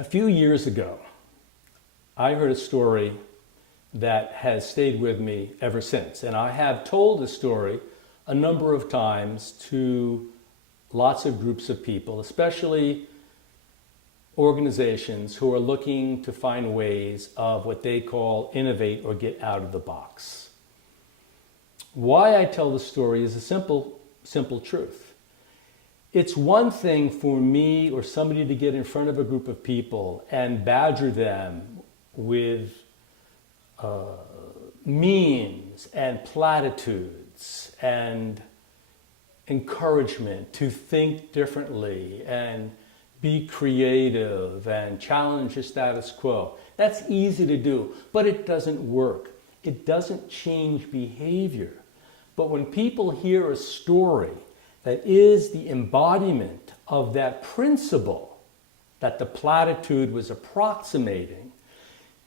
A few years ago, I heard a story that has stayed with me ever since. And I have told the story a number of times to lots of groups of people, especially organizations who are looking to find ways of what they call innovate or get out of the box. Why I tell the story is a simple truth. It's one thing for me or somebody to get in front of a group of people and badger them with memes and platitudes and encouragement to think differently and be creative and challenge the status quo. That's easy to do, but it doesn't work. It doesn't change behavior. But when people hear a story that is the embodiment of that principle that the platitude was approximating,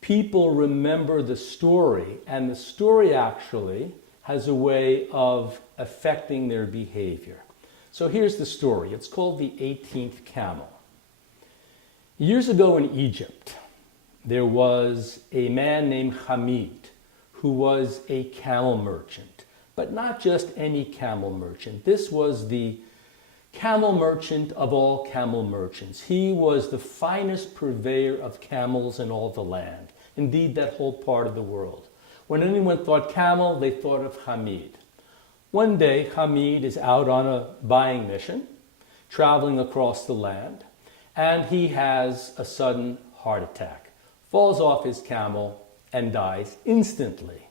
people remember the story, and the story actually has a way of affecting their behavior. So here's the story. It's called the 18th Camel. Years ago in Egypt, there was a man named Hamid who was a camel merchant, but not just any camel merchant. This was the camel merchant of all camel merchants. He was the finest purveyor of camels in all the land, indeed that whole part of the world. When anyone thought camel, they thought of Hamid. One day, Hamid is out on a buying mission, traveling across the land, and he has a sudden heart attack, falls off his camel, and dies instantly.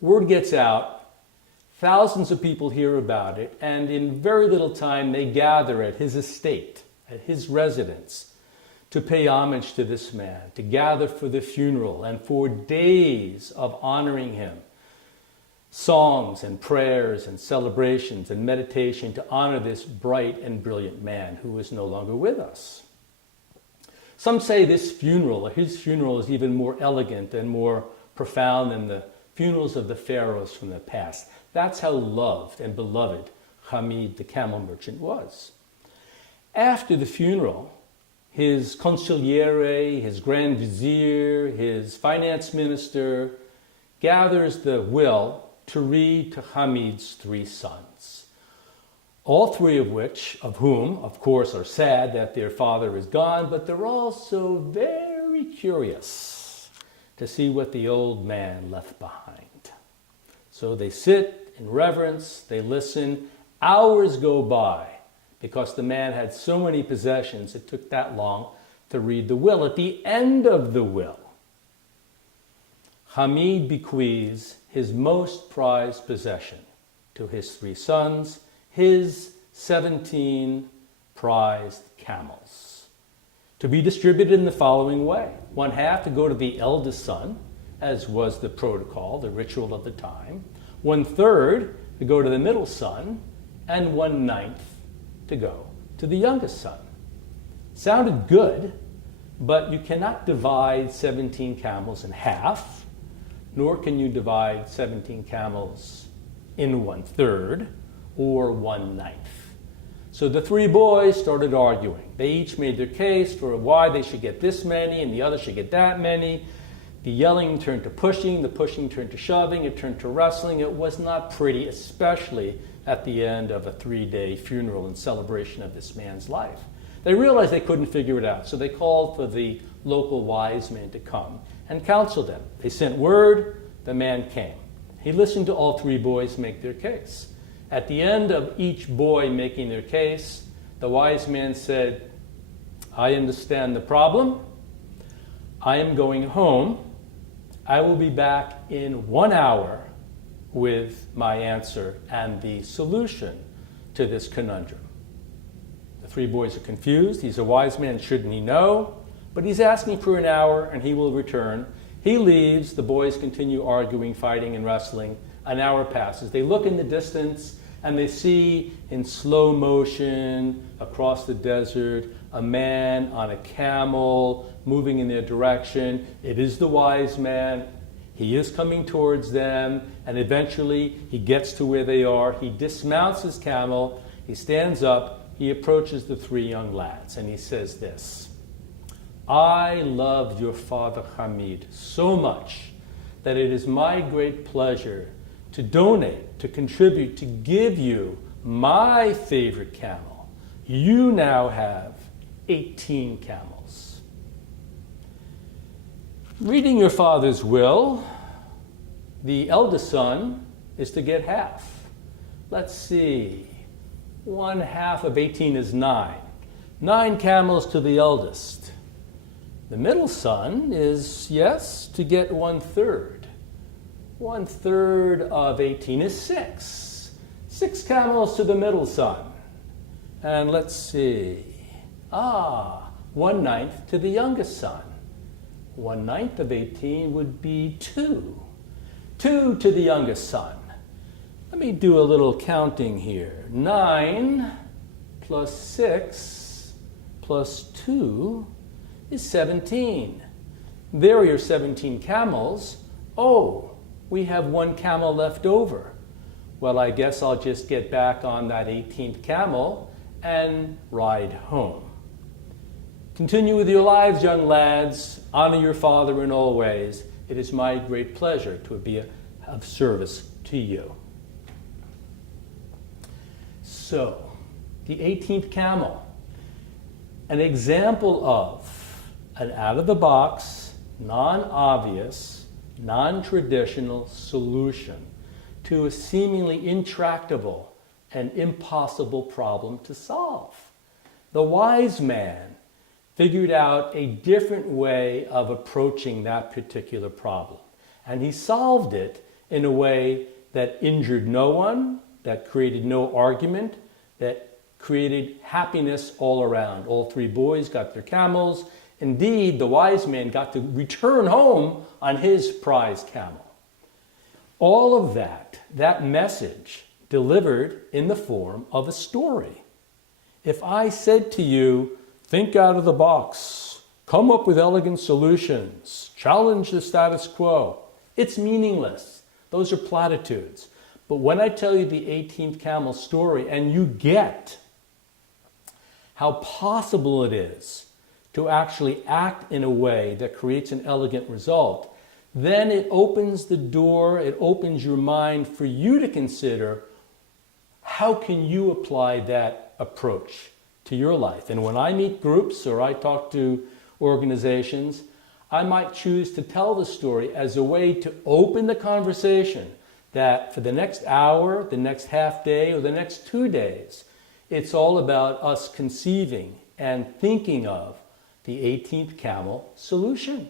Word gets out, thousands of people hear about it, and in very little time they gather at his estate, at his residence, to pay homage to this man, to gather for the funeral, and for days of honoring him. Songs and prayers and celebrations and meditation to honor this bright and brilliant man who is no longer with us. Some say this funeral, or his funeral, is even more elegant and more profound than the funerals of the pharaohs from the past. That's how loved and beloved Hamid the camel merchant was. After the funeral, his consigliere, his grand vizier, his finance minister gathers the will to read to Hamid's 3 sons, all 3 of whom, of course, are sad that their father is gone, but they're also very curious to see what the old man left behind. So they sit in reverence, they listen. Hours go by because the man had so many possessions, it took that long to read the will. At the end of the will, Hamid bequeaths his most prized possession to his 3 sons, his 17 prized camels, to be distributed in the following way. 1/2 to go to the eldest son, as was the protocol, the ritual of the time. 1/3 to go to the middle son, and 1/9 to go to the youngest son. Sounded good, but you cannot divide 17 camels in half, nor can you divide 17 camels in 1/3 or 1/9. So the 3 boys started arguing. They each made their case for why they should get this many and the other should get that many. The yelling turned to pushing, the pushing turned to shoving, it turned to wrestling. It was not pretty, especially at the end of a 3-day funeral and celebration of this man's life. They realized they couldn't figure it out, so they called for the local wise men to come and counsel them. They sent word, the man came. He listened to all 3 boys make their case. At the end of each boy making their case, the wise man said, "I understand the problem. I am going home. I will be back in 1 hour with my answer and the solution to this conundrum." The 3 boys are confused. He's a wise man, shouldn't he know? But he's asking for an hour and he will return. He leaves. The boys continue arguing, fighting, and wrestling. An hour passes. They look in the distance and they see in slow motion across the desert a man on a camel moving in their direction. It is the wise man. He is coming towards them, and eventually he gets to where they are. He dismounts his camel. He stands up. He approaches the 3 young lads and he says this: I love your father Hamid so much that it is my great pleasure to donate, to contribute, to give you my favorite camel. You now have 18 camels. Reading your father's will, the eldest son is to get half. Let's see, 1/2 of 18 is 9. 9 camels to the eldest. The middle son is, yes, to get 1/3. 1/3 of 18 is 6. 6 camels to the middle son. And let's see, 1/9 to the youngest son. 1/9 of 18 would be 2. 2 to the youngest son. Let me do a little counting here. 9 plus 6 plus 2 is 17. There are your 17 camels. Oh, we have 1 camel left over. Well, I guess I'll just get back on that 18th camel and ride home. Continue with your lives, young lads. Honor your father in all ways. It is my great pleasure to be of service to you. So, the 18th camel, an example of an out-of-the-box, non-obvious, non-traditional solution to a seemingly intractable and impossible problem to solve. The wise man figured out a different way of approaching that particular problem. And he solved it in a way that injured no one, that created no argument, that created happiness all around. All 3 boys got their camels. Indeed, the wise man got to return home on his prize camel. All of that message delivered in the form of a story. If I said to you, think out of the box, come up with elegant solutions, challenge the status quo, it's meaningless. Those are platitudes. But when I tell you the 18th camel story and you get how possible it is to actually act in a way that creates an elegant result, then it opens the door, it opens your mind for you to consider how can you apply that approach to your life. And when I meet groups or I talk to organizations, I might choose to tell the story as a way to open the conversation that for the next hour, the next half day, or the next 2 days, it's all about us conceiving and thinking of the 18th camel solution.